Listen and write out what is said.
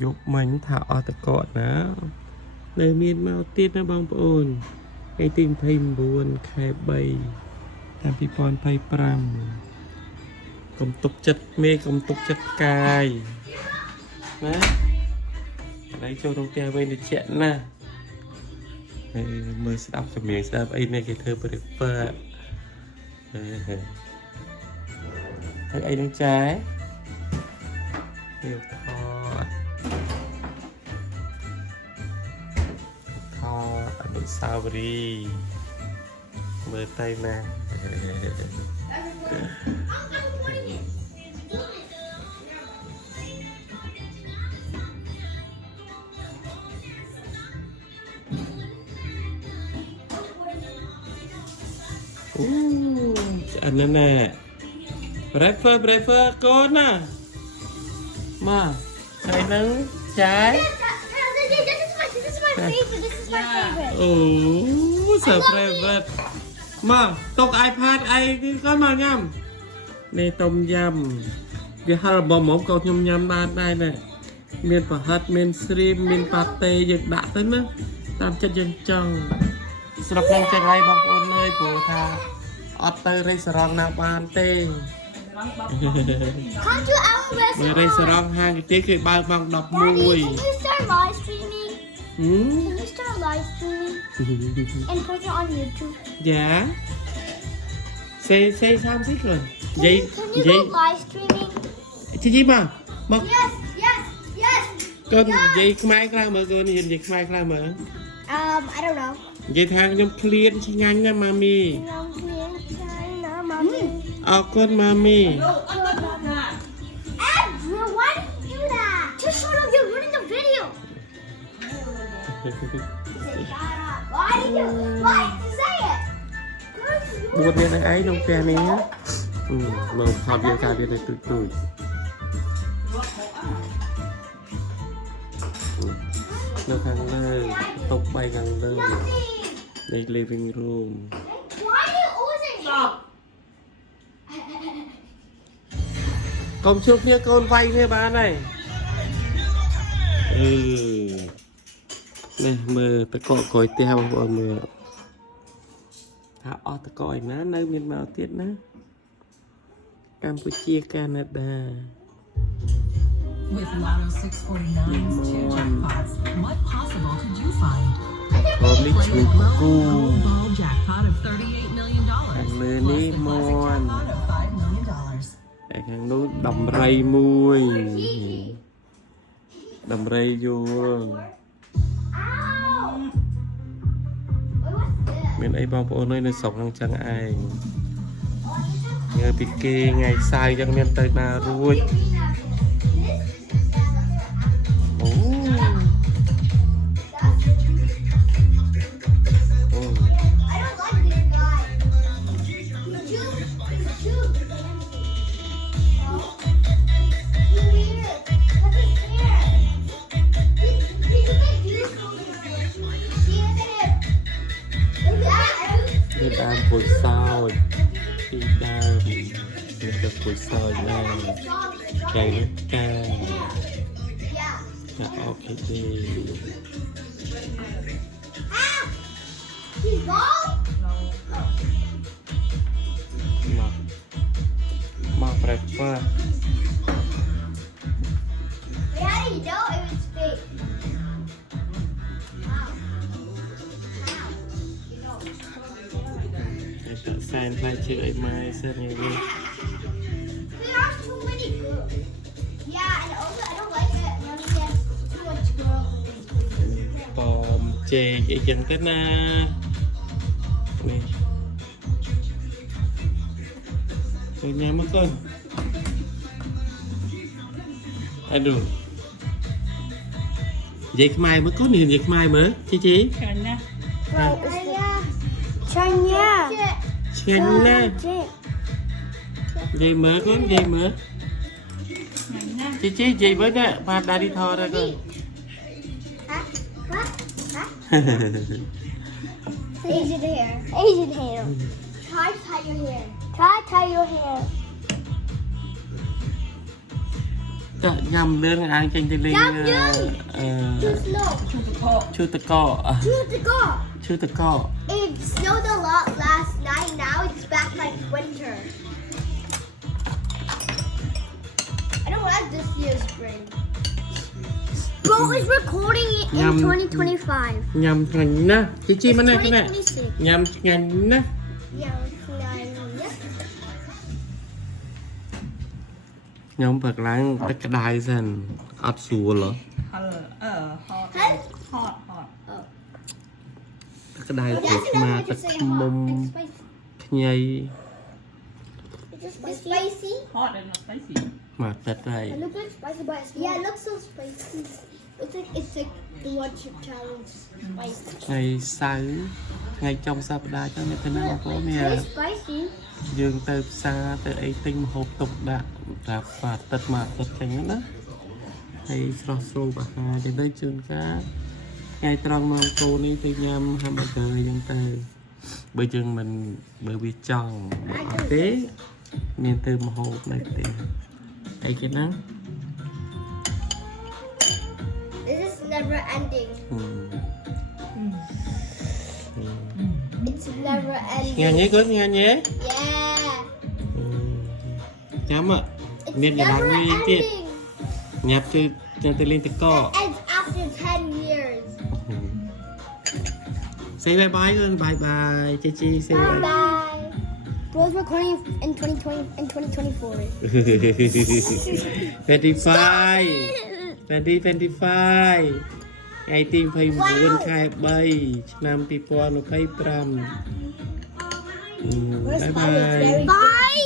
Dục mình thảo ở tất cọ nữa nơi miền mau tiết nó bong ôn cái tình phim buồn khai bay tham phi pon phay pram công tục chất mê công tục chất cài đó lấy cho đồng tiền bên để chuyện nè mới sẽ đọc cho miệng sẽ đọc ấy này cái thơ bật phơ thấy ấy đang trái nhiều kho anh bị sao đi mơ tay nè anh nè nè breakfast con nè mà thấy nắng trái surprise mà tóc iPad ai có mà nhầm này tôm yum cái hai là bò mỏng còn nhom nhom ban đây nè miền phở hạt miền stream miền pate dựng đã tới nữa tam chất dân chân sập lên trên ai bằng ôn nơi của thà otter restaurant nào ban tê người restaurant hàng cái tiếng cái bao bằng đọc mùi Can you start live streaming and put it on YouTube? dạ say something rồi Can vậy you vậy go live streaming? chị mà mà Yes. con vậy mai ra mở con nhìn vậy mai ra mở I don't know. vậy thằng nhom clean chi ngắn nha mami con mami Andrew, why did you do that? Just shut up, you're ruining the video. Why did you say it? buồn nên thằng ấy trong xe này á mà học về cả về từ từ nó thằng lên tóc bay gần lên đây living room Why are you oozing it? con trước nha con vay nha bà này này mơ ta cọ còi teo bọn mơ thả o ta còi ná nơi miền màu tiết ná Campuchia Canada With Lotto 649's two jackpots, what possible could you find? hôm nay Play chú with Glow cu Powerball jackpot of $38 million. hàng mơ Plus ní the classic mòn jackpot of $5 million. hàng nút đầm rây mùi đầm rây vô miền ấy bao bố nơi nơi sống đang chẳng ai nhờ bị kê ngày sai chẳng miền tây bà ruột nên đam cối sao đi đam nên được cối sao nha cái nước ca là ok đi mà breakfast Sign lại chữ ấy mai sẽ nghe đi bòm chê vậy chẳng cái na này rồi nhà mất con aduh vậy mai mới có niềm vậy mai mới chị Chanya. chén na vậy mới con vậy mới chị vậy mới nè ba đã đi thò ra con Asian hair. Try to tie your hair. Cậu nhầm lương ai tranh thì linh Nhầm lương. Too slow. Chú tờ cọ Choose the go. Chú tờ cọ It snowed a lot last night. Now it's back like winter. I don't like this year's spring. Bro is recording it in Nhầm. 2025. Nhầm ngành ná Chi mà nè cái này 2026. Nhầm ngành ná Yeah, yeah. Nhầm bật láng tất cả đài dần áp xua lỡ Huh? hot. tất cả đài That's thuộc not mà what you tất say mông hot. It's spicy. nhây It's spicy. Hot and not spicy. mà tất đây It looks like spicy, but it's yeah, it looks so spicy. It's like the one chip challenge spicy. ngày sáng ngày trong sa đa cho nên thế nào có It's nè very spicy. dương từ xa từ ấy tinh hộp tục đạ đạp và tật mà tật tránh đó hay sro bà hà đến đây chôn cá ngày trong mong cô ní từ nhâm hamburger dân từ bây giờ mình bởi vì chọn thế miền từ một hộp này thì ấy cái nắng This is never ending. It's never ending. nghe nhé có nghe nhé Yeah. nhắm ạ It's miền nhà never hàng như tiết ending. nhập từ từ lên từ co It ends after 10 years. say bye bye luôn bye bye chi say Bye bye bye. Bro's recording in 2020 and 2024. 25 ថ្ងៃទី29ខែ3ឆ្នាំ2025បាយបាយ Bye.